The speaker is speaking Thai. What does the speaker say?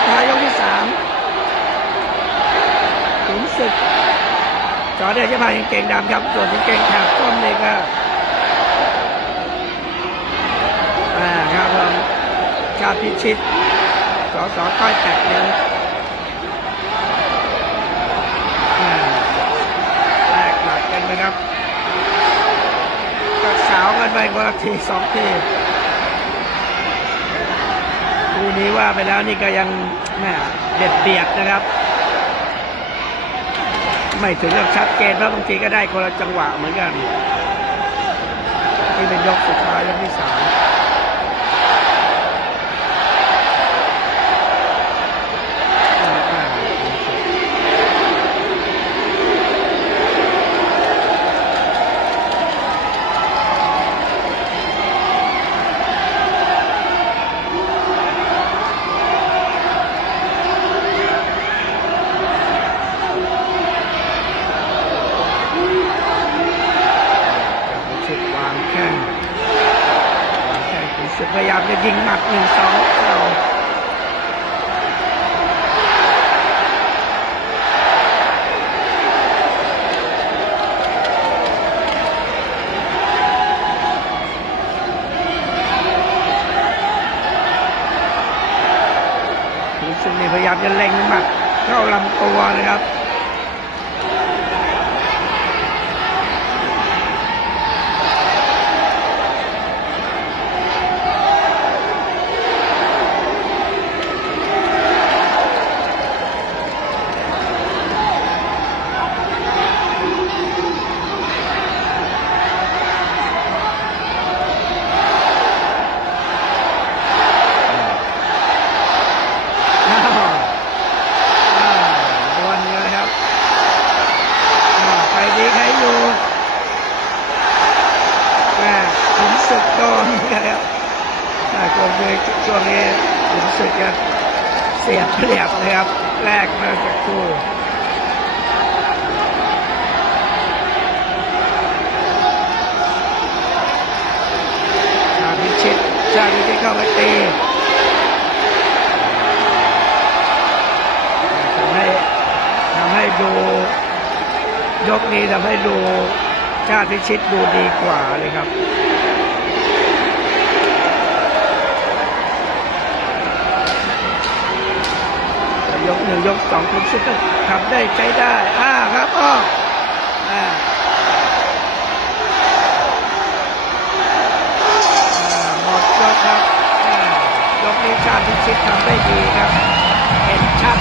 สุดท้ายยกที่สามขุนศึกจอเดียจะพายกางเก่งดำครับ ส่วนกางเก่งแถบส้มนี่ก็อ่าครับผมชาพิชิตสอสอก้อยแตกนิ้วอ่าแลกหลักกันนะครับก็สาวกันไปคนละทีสองที นี้ว่าไปแล้วนี่ก็ยังแหม่เด็ดเดียดนะครับ ไม่ถึงกับชัดเจนเพราะบางทีก็ได้คนละจังหวะเหมือนกัน ที่เป็นยกสุดท้ายยกที่สามอ่าอ่ารู้สึกวางแข้งวางแข้งรู้สึกพ ยายามจะยิงหมัดหนึ่งสองเรารู้สึกนี่พยายามจะเล็งหมัดเข้าลำตัวนะครับ อ้าวอ้าวดวลกันนะครับอ้าวใครดีใครอยู่แม่ขุนศึกโดนนะครับ อ่าช่วงนี้ช่วงนี้ขุนศึกจะเสียเปรียบนะครับ แรกมาสักครู่ชาติพิชิตชาติพิชิตเข้าไปตีทำให้ทำให้ดูยกนี้ทำให้ดูชาติพิชิตดูดีกว่าเลยครับ ยกหนึ่งยก สองคนซึกก็ทำได้ใช้ได้ อ่าครับอ้ออ่าอ่าหมดยกครับยกนี้ชาติพิชิตทำได้ดีครับ เห็นชัด